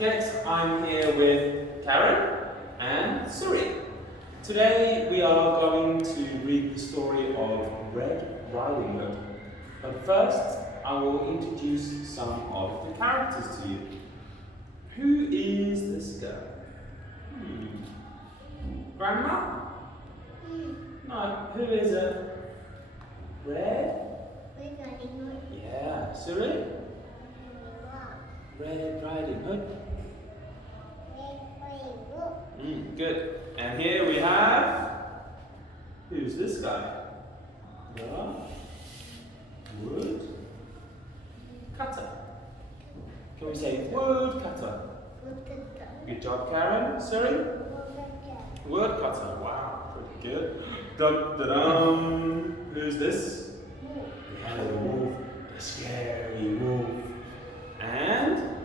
Okay, so I'm here with Karen and Suri. Today we are going to read the story of Red Riding Hood. But first, I will introduce some of the characters to you. Who is this girl? Grandma? No, who is it? Red? Red Riding Hood. Yeah, Suri? Red Riding Hood. Red Riding Hood. Good. And here we have, who's this guy? The wood cutter. Can we say wood cutter? Woodcutter. Good job, Karen. Sorry? Woodcutter. Wood cutter. Wow, pretty good. Dun, dun, dun. Who's this? Wolf. Yeah, the wolf. The scary wolf. And?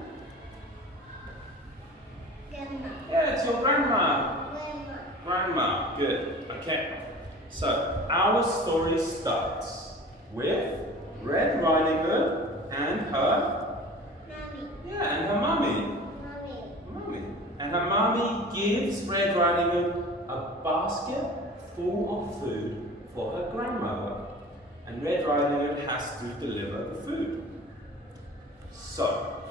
Grandma. Yeah, it's your grandma. Grandma. Grandma, good. Okay. So our story starts with Red Riding Hood and her, Mommy. yeah, and her mummy. Mommy. And her mummy gives Red Riding Hood a basket full of food for her grandmother. And Red Riding Hood has to deliver the food. So,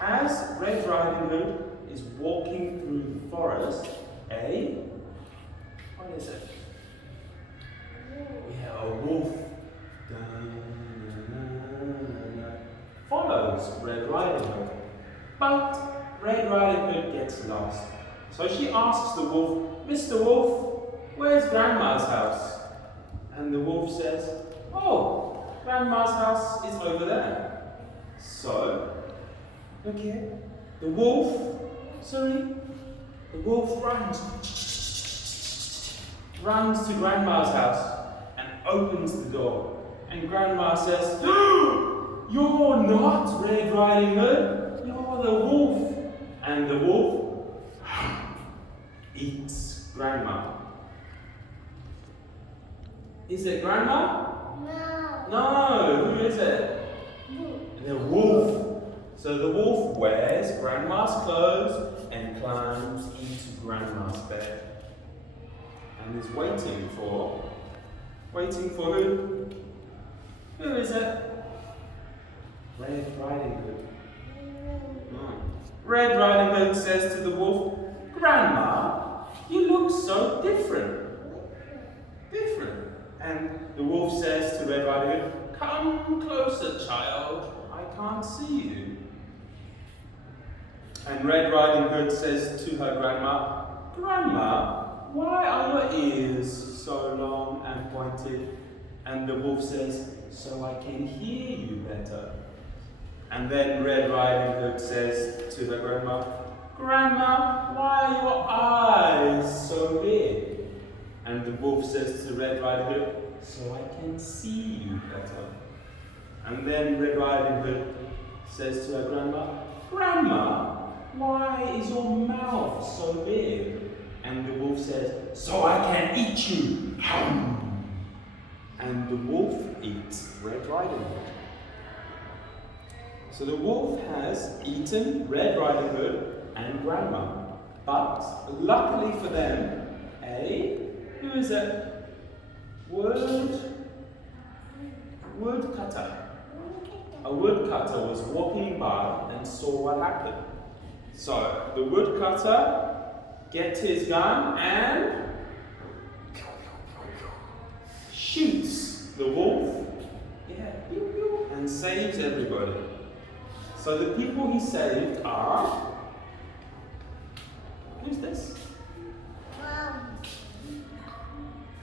as Red Riding Hood is walking through the forest, what is it? Yeah, a wolf follows Red Riding Hood. But Red Riding Hood gets lost. So she asks the wolf, Mr. Wolf, where's Grandma's house? And the wolf says, oh, Grandma's house is over there. So, okay, the wolf runs to Grandma's house and opens the door. And Grandma says, you're not Red Riding Hood, you're the wolf. And the wolf eats Grandma. Is it Grandma? No. No, who is it? Wolf. The wolf. So the wolf wears Grandma's clothes and climbs into Grandma's bed. And is waiting for who? Who is it? Red Riding Hood. No. Red Riding Hood says to the wolf, Grandma, you look so different. And the wolf says to Red Riding Hood, come closer, child, I can't see you. And Red Riding Hood says to her grandma, Grandma, why are your ears so long and pointed? And the wolf says, so I can hear you better. And then Red Riding Hood says to her grandma, Grandma, why are your eyes so big? And the wolf says to Red Riding Hood, so I can see you better. And then Red Riding Hood says to her grandma, Grandma, why is your mouth so big? And the wolf says, so I can eat you. And the wolf eats Red Riding Hood. So the wolf has eaten Red Riding Hood and Grandma. But luckily for them, who is it? Woodcutter. A woodcutter was walking by and saw what happened. So the woodcutter gets his gun and shoots the wolf, and saves everybody. So the people he saved are, who's this? Mom.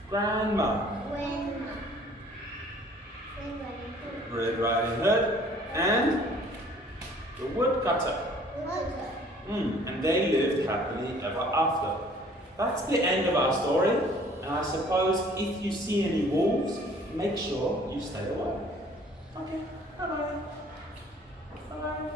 Grandma. Grandma. Red Riding Hood and the woodcutter. Woodcutter. And they lived happily ever after. That's the end of our story. And I suppose if you see any wolves, make sure you stay away. Okay, bye-bye. Bye.